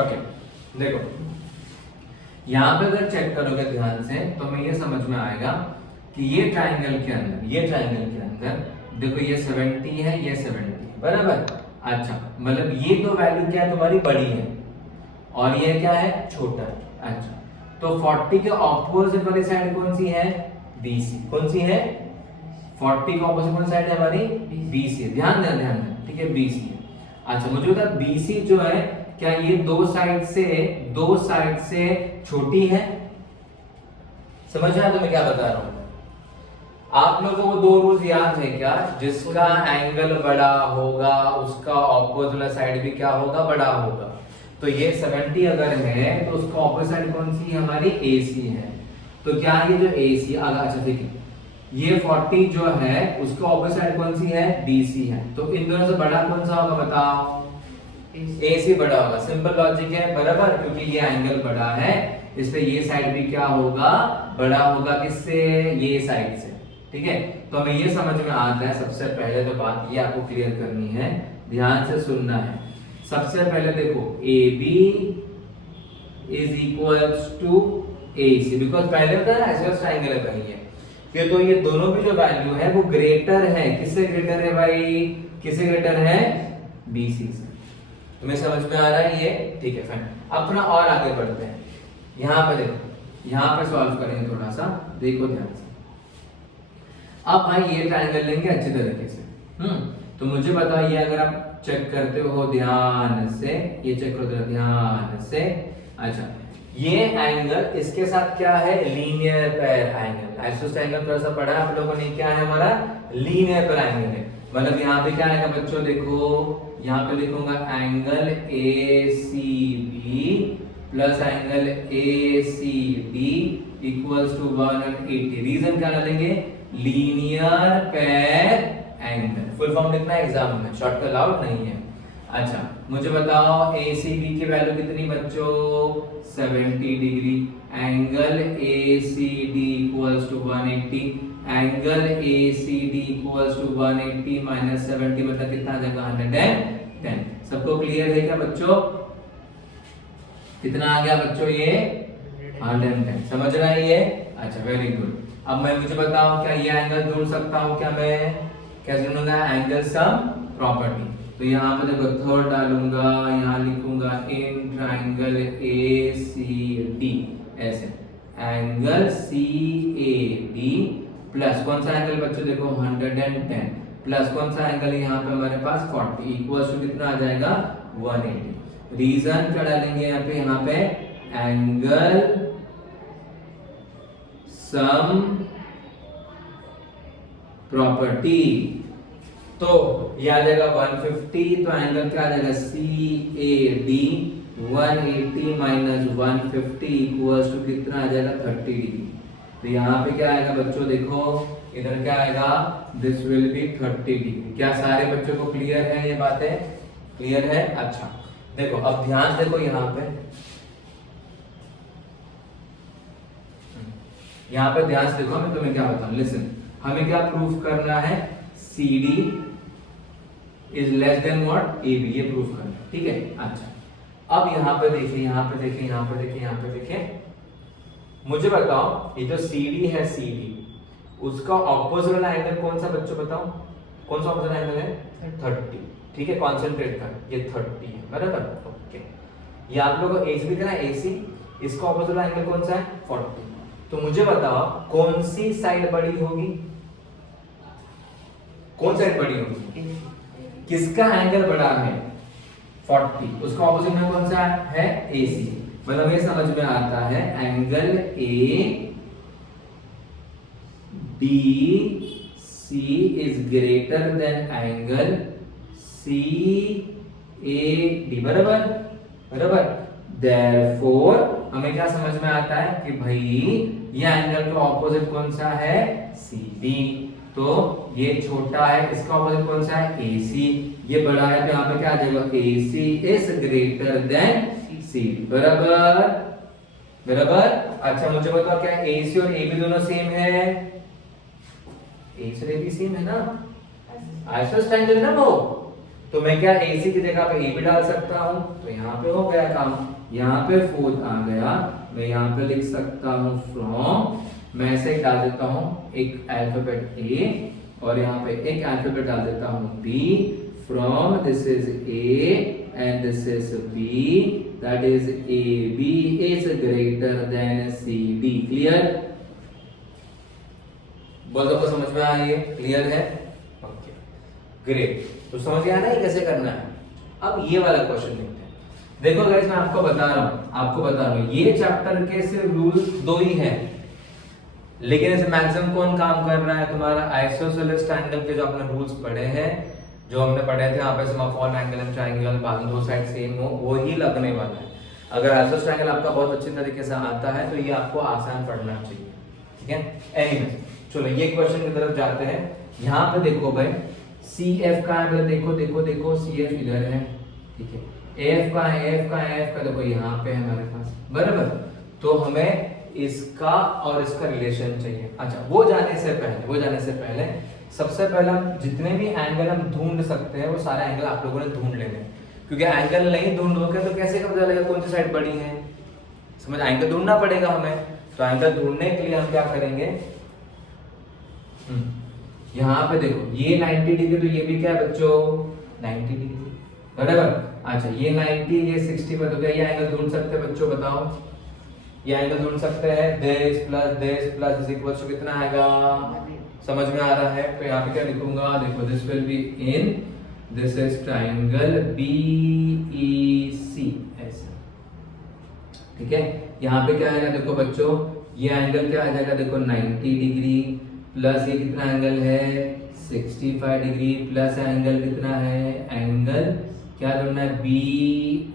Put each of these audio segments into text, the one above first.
Okay देखो यहाँ पे अगर चेक करोगे ध्यान से तो हमें ये समझ में आएगा कि ये ट्राइंगल के अंदर देखो ये 70 है, ये 70 है, बराबर। अच्छा मतलब ये तो वैल्यू क्या है तुम्हारी बड़ी है और ये क्या है छोटा है। अच्छा तो 40 के ऑपोजिट वाली साइड कौन सी है? BC। कौन सी है? 40 के ऑपोजिट कौन साइड है हमारी? BC। ध्यान दें, ठीक है BC है। अच्छा मुझे बता BC जो है क्या ये दो साइड से छोटी है? समझ रहे हैं तो मैं क्या बता रहा हूं? आप लोगों को दो रूल्स याद है क्या? जिसका एंगल बड़ा होगा उसका ऑपोजिट वाला साइड भी क्या होगा? बड़ा होगा। तो ये 70 अगर है तो उसका ऑपोजिट साइड कौन सी है हमारी? AC है। तो क्या ये जो AC अच्छा ठीक है, ये 40 जो है उसका ऑपोजिट साइड कौन सी है? BC है। तो इन दोनों से बड़ा कौन सा होगा बताओ? AC बड़ा होगा। सिंपल लॉजिक है, बराबर, क्योंकि ये एंगल बड़ा है इसलिए ये साइड भी क्या होगा? बड़ा होगा। किससे? ये साइड से। ठीक है तो हमें ये समझ में आता है। सबसे पहले तो बात ये आपको क्लियर करनी है, ध्यान से सुनना है। सबसे पहले देखो AB is equals to AC, because पहले बताया आइसोसेलेस ट्रायंगल है भाई ये तो ये दोनों की जो वैल्यू है वो ग्रेटर है। किससे ग्रेटर है भाई? किससे ग्रेटर है? BC से। तुम्हें समझ में आ रहा है ये? ठीक है फाइन। अब थोड़ा और आगे बढ़ते हैं। यहाँ पे देखो, यहाँ पे सॉल्व करेंगे थोड़ा सा, देखो ध्यान से। अब भाई ये ट्रायंगल लेंगे अच्छी तरीके से। तो मुझे बताओ ये अगर आप चेक करते हो ध्यान से, ये चेक करो ध्यान से। अच्छा ये एंगल इसके साथ क्या है? Linear pair angle. Isosceles triangle थोड़ा सा पढ़ा आप लोगों ने, क्या है हमारा? लीनियर पेयर एंगल है। मतलब यहाँ पे क्या आएगा बच्चों? देखो यहाँ पे लिखूंगा angle ACB plus angle ACD equals to 180। Reason क्या डालेंगे? Linear pair angle. Full form लिखना है एग्जाम में, शॉर्टकट अलाउड नहीं है। अच्छा मुझे बताओ ACB की वैल्यू कितनी बच्चों? 70 degree. Angle ACD equals to 180। Angle ACD equals to 180 minus 70 मतलब कितना आ जाएगा? 110। सबको क्लियर है क्या बच्चों? कितना आ गया बच्चों? ये 110। समझ रहा है ये? अच्छा वेरी गुड। अब मुझे बताओ क्या ये एंगल ढूंढ सकता हूं क्या? मैं कैसे ढूंढूंगा? Angle sum property. तो यहाँ पे देखो थर्ड डालूंगा, यहाँ लिखूंगा इन ट्रायंगल ACD ऐसे एंगल CAD प्लस कौन सा एंगल बच्चों? देखो 110 प्लस कौन सा एंगल यहाँ पे हमारे पास 40 इक्वल्स टू कितना आ जाएगा? 180। रीजन क्या डालेंगे यहाँ पे? Angle sum property. तो ये आ जाएगा 150। तो एंगल क्या आ जाएगा? CAD 180 माइनस 150 इक्वल्स टू कितना आ जाएगा? 30 डिग्री। तो यहाँ पे क्या आएगा बच्चों? देखो इधर क्या आएगा? This will be 30 degree. क्या सारे बच्चों को क्लियर है? ये बातें क्लियर है? अच्छा देखो अब ध्यान देखो यहाँ पे ध्यान से देखो। मैं तुम्हें क्या बताऊं, लिसन। हमें क्या प्रूफ करना है? CD is less than what? AB। ये प्रूफ करना है, ठीक है। अच्छा अब यहाँ पे देखिए, मुझे बताओ ये जो CD है CD उसका ऑपोजिट वाला एंगल कौन सा बच्चों? बताओ कौन सा ऑपोजिट एंगल है? 30। ठीक है कॉन्सेंट्रेट कर, ये 30 है, बराबर। ओके ये आप लोगों को AC दिख रहा है? AC इसका ऑपोजिट वाला एंगल कौन सा है? 40। तो मुझे बताओ कौन सी साइड बड़ी होगी? कौन साइड बड़ी होगी? किसका एंगल बड़ा है? 40। उसका ऑपोजिट में कौन सा है? AC। मतलब ये समझ में आता है angle ADC is greater than angle CAD, बराबर। Therefore हमें क्या समझ में आता है कि भाई ये एंगल का ऑपोजिट कौन सा है? CD। तो ये छोटा है, इसका ऑपोजिट कौन सा है? AC। ये बड़ा है तो यहाँ पे क्या आ जाएगा? AC is greater than CD, बराबर। अच्छा मुझे बताओ क्या AC और AB दोनों सेम है? AC और AB सेम है ना? आइसोसेलेस ट्रायंगल ना वो। तो मैं क्या AC की जगह पे A भी डाल सकता हूँ, तो यहाँ पे हो गया काम। यहाँ पे 4th आ गया, मैं यहाँ पे लिख सकता हूँ फ्रॉम, मैं ऐसे ही डाल देता हूँ एक अल्फाबेट A और यहाँ पे एक अल्फाबेट डाल देता हूँ B, from this is A and this is B, that is AB is greater than CD। Clear? बोल दो, समझ में आया? ये क्लियर है? Okay great. तो समझ में आ रहा है कैसे करना है। अब ये वाला क्वेश्चन देखते हैं। देखो गाइस, मैं आपको बता रहा हूँ ये चैप्टर के सिर्फ रूल 2 ही है, लेकिन इसे मैक्सिमम कौन काम कर रहा है? तुम्हारा आइसोसेलेस ट्रायंगल के जो आपने रूल्स पढ़े हैं, जो हमने पढ़े थे यहाँ पे सेमाफोर ट्रायंगल एंड ट्रायंगल, बाकी दो साइड सेम हो, वो ही लगने वाला है। अगर आइसोसेलेस ट्रायंगल आपका बहुत अच्छे तरीके से आता है तो ये आपको आसान पढ़ना चाहिए, ठीक है। एनीवे चलो ये क्वेश्चन की तरफ जाते हैं। यहाँ पे देखो भाई, CF का है, देखो देखो देखो CF इधर है, ठीक है। AF का है, AF का देखो यहाँ पे है हमारे पास, बराबर। तो हमें इसका और इसका रिलेशन चाहिए। अच्छा, वो जाने से पहले सबसे पहले हम जितने भी एंगल हम ढूंढ सकते हैं वो सारे एंगल आप लोगों ने ढूंढ लेने, क्योंकि एंगल नहीं ढूंढोगे तो कैसे पता चलेगा कौन सी साइड बड़ी है? समझ, एंगल ढूंढना पड़ेगा हमें। तो एंगल ढूंढने के लिए हम क्या करेंगे, यहाँ पे देखो ये 90 डिग्री, तो ये भी क्या है बच्चों 90 डिग्री, बराबर। अच्छा ये 90, ये 60 पर, तो क्या ये एंगल ढूंढ सकते हैं बच्चों? बताओ, ये एंगल ढूंढ सकते हैं। This plus is equal to कितना आएगा? समझ में आ रहा है? तो यहाँ पे क्या लिखूंगा, देखो this will be in, this is triangle BEC, ऐसा, ठीक है। यहाँ पे क्या आएगा देखो बच्चों, ये एंगल क्या आ जाएगा देखो 90 डिग्री, प्लस ये कितना एंगल है 65 डिग्री, प्लस एंगल कितना है, एंगल क्या ढूंढना है BCE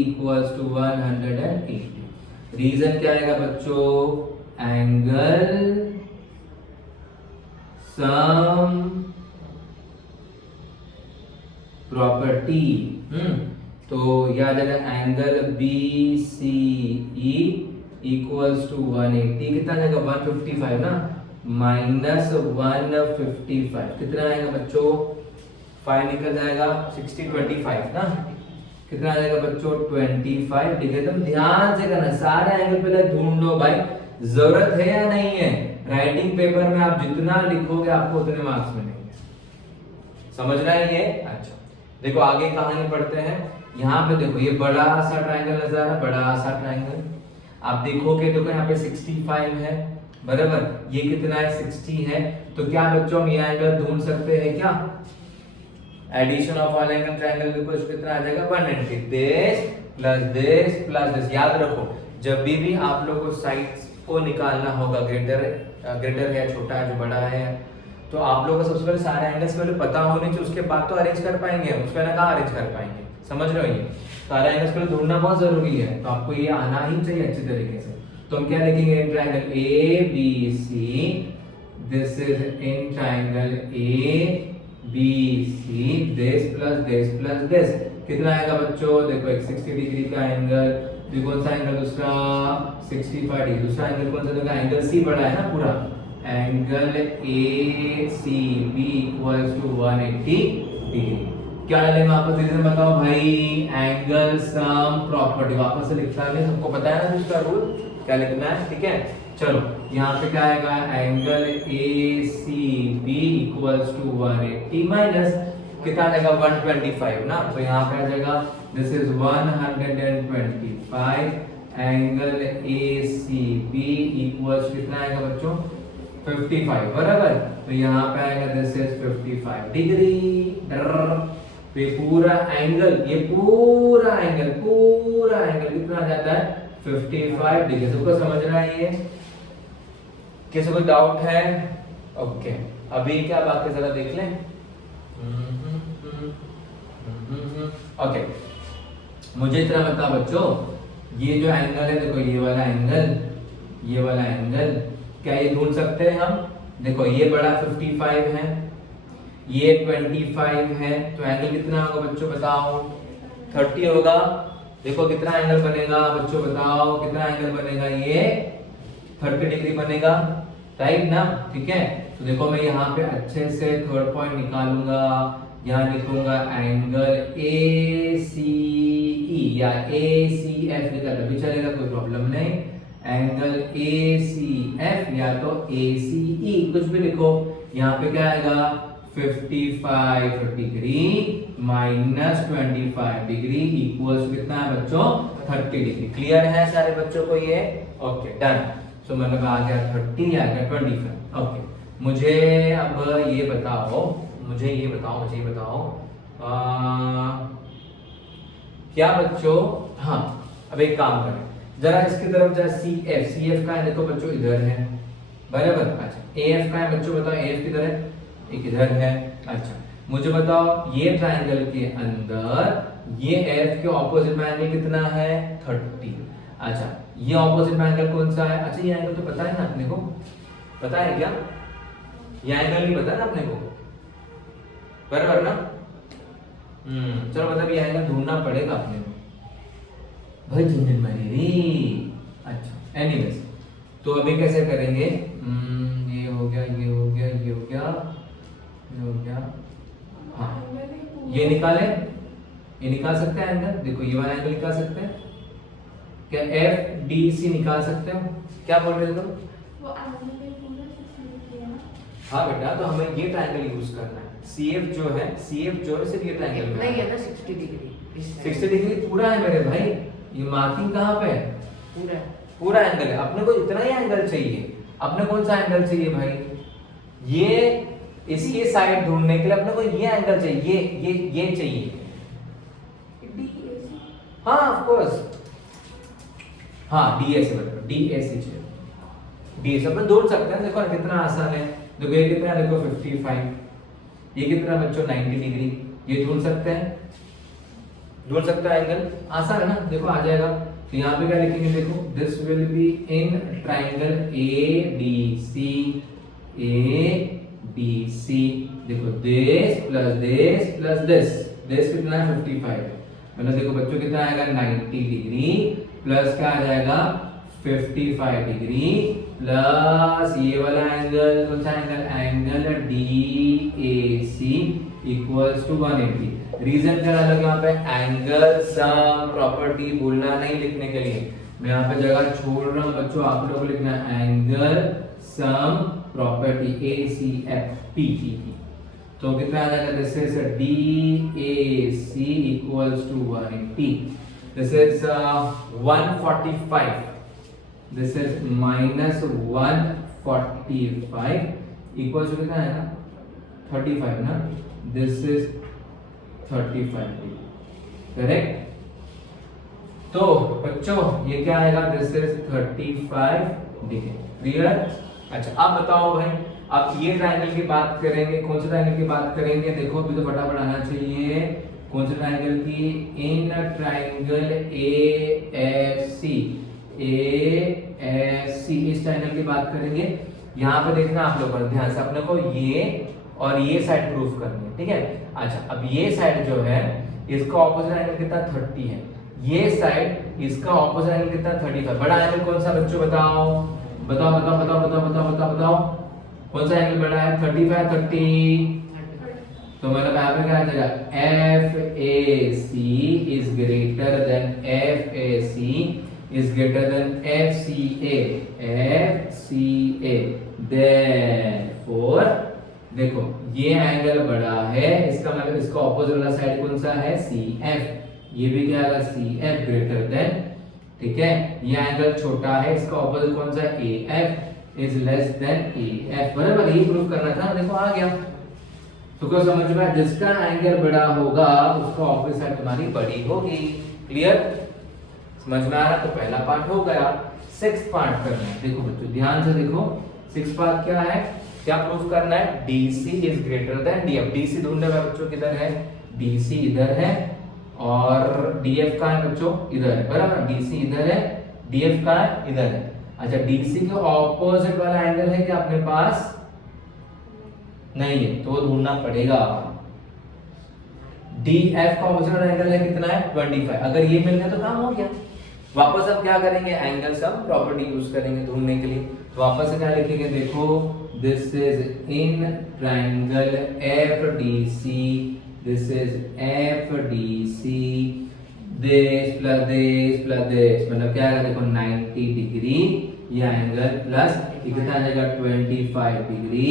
इक्वल्स टू 180। रीजन क्या आएगा बच्चों, एंगल सम प्रॉपर्टी। तो यह आ जाएगा एंगल BCE इक्वल्स टू 180, कितना आएगा 155 ना, माइनस 155 कितना आएगा बच्चों, 5 निकल जाएगा, 60 25 ना, कितना आ जाएगा बच्चों 25 डिग्री। तुम ध्यान से करना, सारे एंगल पहले ढूंढ लो भाई, जरूरत है या नहीं है। राइटिंग पेपर में आप जितना लिखोगे आपको उतने मार्क्स मिलेंगे, समझ रहे हैं ये? अच्छा देखो आगे कहानी पढ़ते हैं। यहाँ पे देखो ये बड़ा सा ट्रायंगल नजर आ रहा है, बड़ा सा ट्रायंगल आप देखोगे, देखो यहाँ पे 65 है, बराबर, ये कितना है 60 है। तो क्या बच्चों हम ये एंगल ढूंढ सकते हैं क्या? Addition of all angle triangle कितना आ जाएगा 180, दिस प्लस दिस। याद रखो जब भी आप लोगों को साइड्स को निकालना होगा, ग्रेटर है, छोटा है, जो बड़ा है, तो आप लोगों को सबसे पहले सारे एंगल्स पहले पता होने चाहिए, उसके बाद तो अरेंज कर पाएंगे हम, उसके पहले कहाँ अरेंज कर पाएंगे? समझ रहे हो? ये सारे एंगल्स पहले ढूंढना बहुत जरूरी है, तो आपको ये आना ही चाहिए अच्छी तरीके से। तो हम क्या लिखेंगे, triangle ABC, this is in triangle ABC, this plus this, कितना आएगा बच्चों? देखो एक 60 डिग्री का एंगल, तो कौन सा एंगल दूसरा 65 डिग्री, दूसरा एंगल कौन सा देखो, एंगल C बड़ा है ना पूरा, angle ACB equals to 180 degree. क्या डालेंगे वापस रीजन बताओ भाई, एंगल सम प्रॉपर्टी, वापस से लिखना है, सबको पता है ना इसका रूल, क्या लिखना है, ठीक है। चलो यहाँ पे क्या आएगा, angle ACB equals to 180 minus कितना आ जाएगा 125 ना, तो यहाँ पे आ जाएगा this is 125, angle ACB equals कितना आएगा बच्चों 55, बराबर। तो यहाँ पे आएगा दिस इज 55 डिग्री। तो ये पूरा एंगल कितना आ जाता है 55 डिग्री। सबको समझ रहा है ये? किसी को डाउट है? ओके अभी क्या बात है जरा देख लें। ओके मुझे इतना बता बच्चों, ये जो एंगल है देखो, ये वाला एंगल क्या ये ढूंढ सकते हैं हम? देखो ये बड़ा 55 है, ये 25 है, तो एंगल कितना होगा बच्चों बताओ? 30 होगा। देखो कितना एंगल बनेगा बच्चों बताओ, कितना एंगल बनेगा? ये 30 डिग्री बनेगा, राइट ना, ठीक है। तो देखो मैं यहाँ पे अच्छे से थर्ड पॉइंट निकालूंगा, यहाँ लिखूंगा एंगल ए सी ई या ए सी एफ लिखा तभी चलेगा, कोई प्रॉब्लम नहीं। एंगल ए सी एफ या तो ए सी ई कुछ भी लिखो। यहाँ पे क्या आएगा 55 डिग्री माइनस 25 डिग्री इक्वल्स कितना है बच्चों 30 डिग्री। क्लियर है सारे बच्चों को ये? Okay done. सो मतलब आ गया 30 आ गया 25। ओके मुझे अब ये बताओ क्या बच्चों, हाँ अब एक काम करें जरा इसकी तरफ जरा सी एफ का है देखो बच्चों इधर है बराबर। अच्छा ए एफ का है बच्चों बताओ, ए एफ किधर है? एक इधर है। अच्छा मुझे बताओ ये ट्राइंगल के अंदर ये एफ के ऑपोजिट में एंगल कितना है 30। अच्छा ये ऑपोजिट में एंगल कौन सा है? अच्छा ये एंगल तो पता है ना अपने को, पता है क्या? ये एंगल नहीं पता ना अपने को बराबर ना? चलो मतलब ये एंगल ढूंढना पड़ेगा अपने को भाई ढूंढने मरेगी। अच्छा एनीवेज तो अभी कैसे करेंगे, ये हो गया ये हो गया ये हो गया ये हो गया। हाँ ये निकाले, ये निकाल सकते हैं एंगल, देखो ये वाला एंगल निकाल सकते हैं क्या? एफ डी सी निकाल सकते हो? क्या बोल रहे थे तुम? हाँ बेटा तो हमें ये ट्रायंगल यूज करना है। CF जो है सिर्फ ये ट्रायंगल में नहीं है ना 60 डिग्री। 60 डिग्री पूरा है मेरे भाई। ये मार्किंग कहाँ पे है? पूरा एंगल है। अपने को इतना ही एंगल चाहिए। अपने कौन सा एंगल चाहिए भाई? ये इसकी साइड ढूंढने के लिए अपने को ये एंगल चाहिए, ये चाहिए। हाँ ऑफ कोर्स, हाँ डीएसी मतलब डीएसी चाहिए। डीएसी अपन ढूंढ सकते हैं, देखो कितना आसान है। देखो ये कितना है, देखो 55, ये कितना बच्चों 90 डिग्री, ये ढूंढ सकते हैं, ढूंढ सकता है एंगल, आसान है ना। देखो आ जाएगा। तो यहाँ पे क्या लिखेंगे देखो, this will be in triangle ADC, ADC. देखो दिस प्लस दिस कितना है 55, मतलब देखो बच्चों कितना आएगा 90 डिग्री प्लस क्या आ जाएगा 55 डिग्री प्लस ये वाला एंगल कौन सा angle, angle DAC equals to 180। Reason क्या अलग यहाँ पे, एंगल सम प्रॉपर्टी भूलना नहीं लिखने के लिए, मैं यहाँ पे जगह छोड़ रहा हूँ बच्चों, आप लोगों को लिखना है एंगल सम प्रॉपर्टी ACFP। तो कितना आ जाएगा, this is DAC equals to 180, this is 145, this is minus 145 equals to कितना है ना 35 ना, दिस इज 35 करेक्ट। तो बच्चों ये क्या आएगा, दिस इज 35 डिग्री। क्लियर? अच्छा अब बताओ भाई, अब ये ट्रायंगल की बात करेंगे, कौन से ट्रायंगल की बात करेंगे, देखो अभी तो फटाफट आना चाहिए, कौन से ट्रायंगल की, इन ट्रायंगल AFC, इस ट्रायंगल की बात करेंगे। यहाँ पे देखना आप लोग ध्यान से, अपने को ये और ये साइड प्रूफ करनी है, ठीक है। अच्छा अब ये साइड जो है इसका ऑपोजिट एंगल कितना 30 है, ये साइड इसका ऑपोजिट एंगल कितना 35। बड़ा एंगल कौन सा बच्चों बताओ, बताओ बताओ बताओ बताओ बताओ बताओ बताओ कौन सा एंगल बड़ा है, 35 30। तो मतलब यहाँ पे क्या आ जाएगा, FAC is greater than FAC is greater than FCA, therefore देखो ये एंगल बड़ा है, इसका मतलब इसका ऑपोजिट वाला साइड कौन सा है CF, ये भी क्या आएगा CF ग्रेटर देन, ठीक है। ये एंगल छोटा है, इसका ऑपोजिट कौन सा AF is less than AF, बराबर यही प्रूफ करना था, देखो आ गया। तो क्या समझ में, जिसका एंगल बड़ा होगा उसका ऑपोजिट साइड तुम्हारी बड़ी होगी। क्लियर? समझ में आ रहा? तो पहला पार्ट हो गया। 6th पार्ट करना है, देखो बच्चों ध्यान से देखो, 6th पार्ट क्या है, क्या प्रूफ करना है, DC is greater than DF। DC ढूंढने में बच्चों किधर है, DC इधर है और DF का है बच्चों इधर है, बराबर। DC इधर है, DF का है इधर है। अच्छा DC के ऑपोजिट वाला एंगल है क्या अपने पास, नहीं है, तो ढूंढना पड़ेगा। DF का ऑपोजिट वाला एंगल है कितना है 25, अगर ये मिल गया तो काम हो गया। वापस अब क्या करेंगे, एंगल सम प्रॉपर्टी यूज करेंगे ढूंढने के लिए। तो वापस से क्या लिखेंगे, देखो this is in triangle FDC, this is FDC, this plus this plus this, मतलब क्या आएगा देखो 90 डिग्री ये एंगल प्लस कितना आ जाएगा 25 डिग्री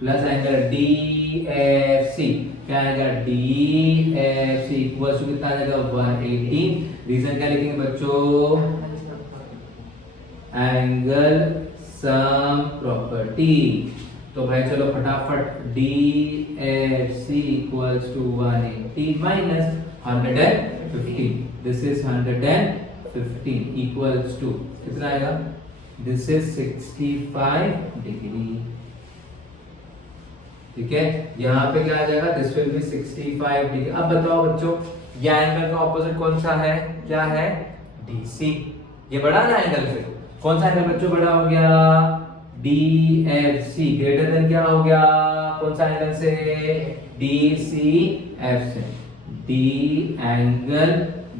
प्लस एंगल DFC, क्या आएगा DFC इक्वल टू कितना आ जाएगा 180। रीजन क्या लिखेंगे बच्चों, एंगल सम प्रॉपर्टी। तो भाई चलो फटाफट DFC equals to 180 minus 115, this is 115 equals to कितना आएगा, दिस इज 65 डिग्री। ठीक है, यहाँ पे क्या आ जाएगा, दिस विल बी 65 डिग्री। अब बताओ बच्चों, ये एंगल का ऑपोजिट कौन सा है, क्या है DC। ये बड़ा ना एंगल, फिर कौन सा एंगल बच्चों बड़ा हो गया, DFC ग्रेटर देन क्या हो गया, कौन सा एंगल से, DCF से, D एंगल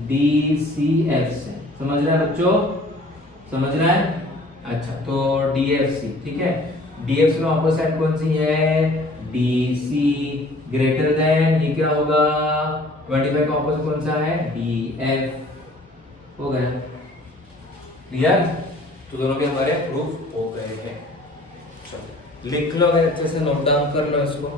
DCF से। समझ रहे हैं बच्चों, समझ रहे हैं। अच्छा तो DFC, ठीक है, DFC में ऑपोजिट कौन सी है, DC ग्रेटर देन, ये क्या होगा 25 का ऑपोजिट कौन सा है, DF। हो गया क्लियर, तो दोनों के हमारे प्रूफ हो गए हैं। चलो लिख लो, अगर अच्छे से नोट डाउन कर लो इसको।